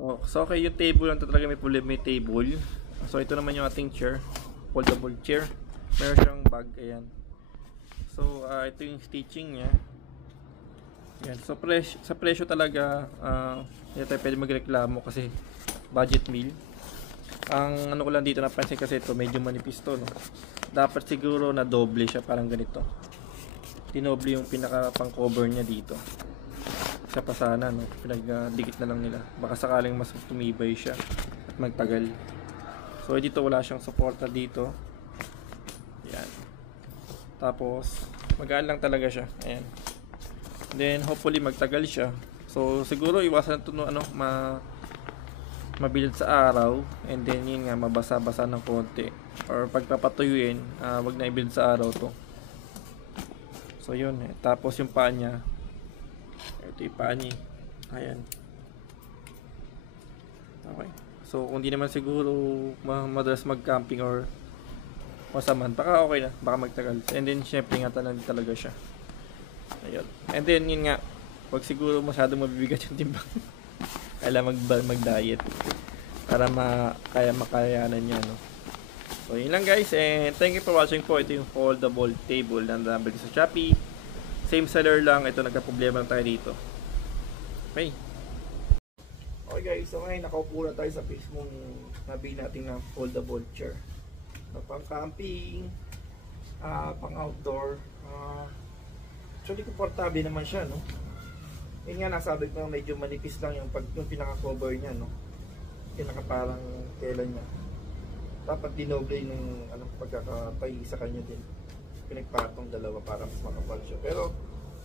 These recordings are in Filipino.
Oh, so okay, yung table lang talaga may problem, may table. So ito naman yung ating chair, foldable chair. Meron siyang bag, ayan. So ito yung stitching niya. Yan. So sa presyo talaga, hindi tayo pwede magreklamo kasi budget meal. Ang ano ko lang dito napansin kasi ito medyo manipis to, no? Dapat siguro na doble siya, parang ganito. Dinoble yung pinaka pang cover niya dito. Sa pasana, no? Pinagdikit na lang nila. Baka sakaling mas tumibay siya at magtagal. So dito wala siyang suporta dito. Yan. Tapos magaan lang talaga siya. Ayan. Then hopefully magtagal siya. So siguro iwasan ito no, mabilad sa araw, and then yun nga mabasa-basa ng konti, or pagpapatuyuin, wag na ibilad sa araw to. So yun eh. Tapos yung paa niya, ito yung paa niya. Ayan. Okay. So kung di naman siguro madalas mag-camping or masaman, baka okay na, baka magtagal. And then syempre ingatan lang talaga siya. Ayun. And then yun nga, wag siguro masyadong mabibigat yung timbang. Kailangan mag-diet para makayanan niya, no? So yun lang guys, and thank you for watching po. Ito yung foldable table na nabili sa Shopee. Same seller lang, ito nagka-problema lang tayo dito. Okay. Okay guys, so ngayon nakaupo na tayo sa mismong nabili natin na foldable chair. Pang camping, pang outdoor. Actually, komportable naman siya, no? Yun nga, nasabi ko medyo manipis lang yung pinaka-cover niya, no? Pinaka parang tela niya. Dapat dinoble yung pagkakatay sa kanya din. Pinagpatong dalawa para mas makapal siya. Pero,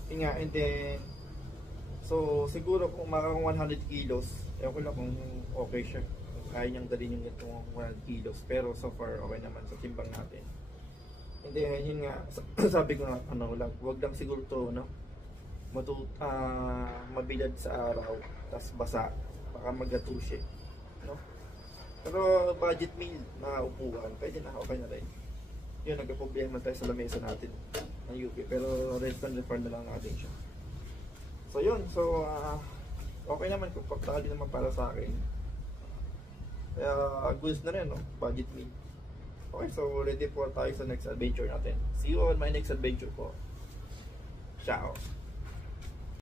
yun nga, and then, so siguro kung makakang 100 kilos, ewan ko lang kung okay siya. Kaya niyang dalhin yung itong 100 kilos. Pero so far, okay naman sa timbang natin. And then, yun nga, sabi ko nga, wag lang siguro to, no? Mabilad sa araw, tas basa, baka magatushi, no? Pero budget meal na upuan, pwede na, okay na rin. Yun, nagka-problema tayo sa lamesa natin ng UP, pero rest and refer na lang natin siya. So yun, so okay naman, komportable naman para sa akin. Kaya goods na rin, no? Budget meal. Okay, so ready po tayo sa next adventure natin. See you on my next adventure po. Ciao!